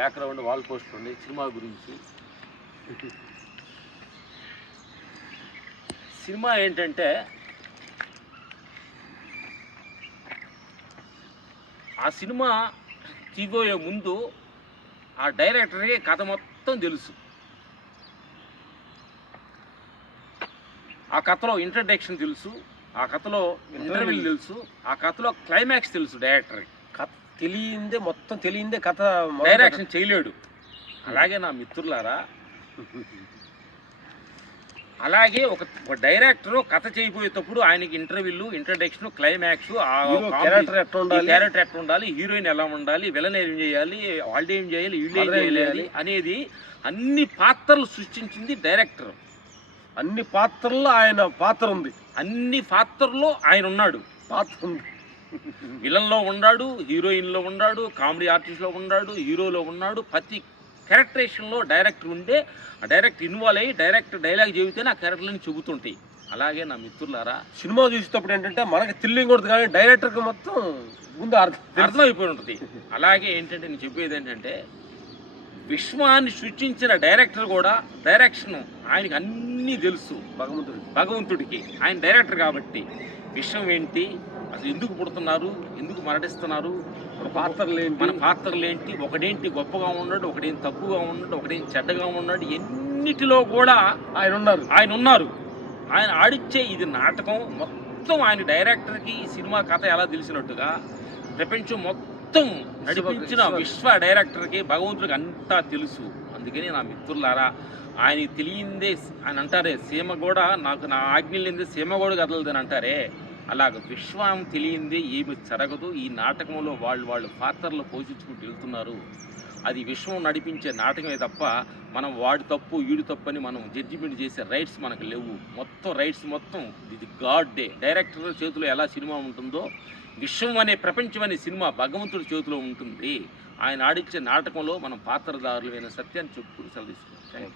Cinema గురించి. Cinema ఏంటంటే ఆ సినిమా తీబోయే ముందు ఆ డైరెక్టర్కి కథ మొత్తం తెలుసు. ఆ కథలో ఇంట్రడక్షన్ తెలుసు ఆ కథలో ఇంటర్వ్యూలు తెలుసు ఆ కథలో క్లైమాక్స్ తెలుసు డైరెక్టర్కి. కథ తెలియందే మొత్తం తెలియందే కథ డైరెక్షన్ చేయలేడు. అలాగే నా మిత్రులారా అలాగే ఒక డైరెక్టర్ కథ చేయబోయేటప్పుడు ఆయనకి ఇంటర్వ్యూలు ఇంట్రడక్షన్ క్లైమాక్స్ క్యారెక్టర్ ఎట్లా ఉండాలి? క్యారెక్టర్ ఎట్లా ఉండాలి? హీరోయిన్ ఎలా ఉండాలి? విలన్ ఏం చేయాలి? వాళ్ళు ఏం చేయాలి? వీళ్ళు ఏం చేయాలి? అనేది అన్ని పాత్రలు సృష్టించింది డైరెక్టర్. అన్ని పాత్రల్లో ఆయన పాత్ర ఉంది. అన్ని పాత్రల్లో ఆయన ఉన్నాడు. పాత్ర ఉంది. విలన్లో ఉన్నాడు హీరోయిన్లో ఉన్నాడు కామెడీ ఆర్టిస్ట్లో ఉన్నాడు హీరోలో ఉన్నాడు. ప్రతి క్యారెక్టరేషన్లో డైరెక్టర్ ఉండే ఆ డైరెక్టర్ ఇన్వాల్వ్ అయ్యి డైరెక్ట్ డైలాగ్ చెబితేనే ఆ క్యారెక్టర్లని చెబుతుంటాయి. అలాగే నా మిత్రులారా సినిమా చూసేటప్పుడు ఏంటంటే మనకి థ్రిల్లింగ్ కొడుతుంది కానీ డైరెక్టర్కి మొత్తం ముందు అర్థం. అర్థమైపోయి ఉంటుంది. అలాగే ఏంటంటే నేను చెప్పేది ఏంటంటే విశ్వాన్ని సృష్టించిన డైరెక్టర్ కూడా డైరెక్షన్ ఆయనకి అన్నీ తెలుసు. భగవంతుడు భగవంతుడికి. ఆయన డైరెక్టర్ కాబట్టి విషయం ఏంటి? అసలు ఎందుకు పుడుతున్నారు? ఎందుకు మరణిస్తున్నారు? పాత్రలు మన పాత్రలు ఏంటి? ఒకడేంటి గొప్పగా ఉన్నాడు ఒకడేంటి తక్కువగా ఉన్నాడు ఒకడేంటి చెడ్డగా ఉన్నాడు ఎన్నిటిలో కూడా ఆయన ఉన్నారు. ఆయన ఉన్నారు. ఆయన ఆడిచ్చే ఇది నాటకం మొత్తం ఆయన డైరెక్టర్కి ఈ సినిమా కథ ఎలా తెలిసినట్టుగా ప్రపంచం మొత్తం నడిపించిన విశ్వ- డైరెక్టర్కి భగవంతుడికి అంతా తెలుసు. అందుకని నా మిత్రులారా ఆయన తెలియందే ఆయన అంటారే సీమ కూడా నాకు నా ఆజ్ఞ లేనిదే సీమ కూడా కదలదని అంటారే. అలాగ విశ్వం తెలియందే ఏమి జరగదు. ఈ నాటకంలో వాళ్ళు వాళ్ళు పాత్రలు పోషించుకుంటూ వెళ్తున్నారు. అది విశ్వం నడిపించే నాటకమే తప్ప మనం వాడి తప్పు వీడి తప్పు అని మనం జడ్జిమెంట్ చేసే రైట్స్ మనకు లేవు. మొత్తం రైట్స్ మొత్తం ఇది గాడ్ డే డైరెక్టర్ చేతిలో ఎలా సినిమా ఉంటుందో విశ్వం అనే ప్రపంచం అనే సినిమా భగవంతుడి చేతిలో ఉంటుంది. ఆయన ఆడిచ్చే నాటకంలో మనం పాత్రదారులు అయిన సత్యాన్ని చెప్పుకుని సెలవు తీసుకున్నాం థ్యాంక్ యూ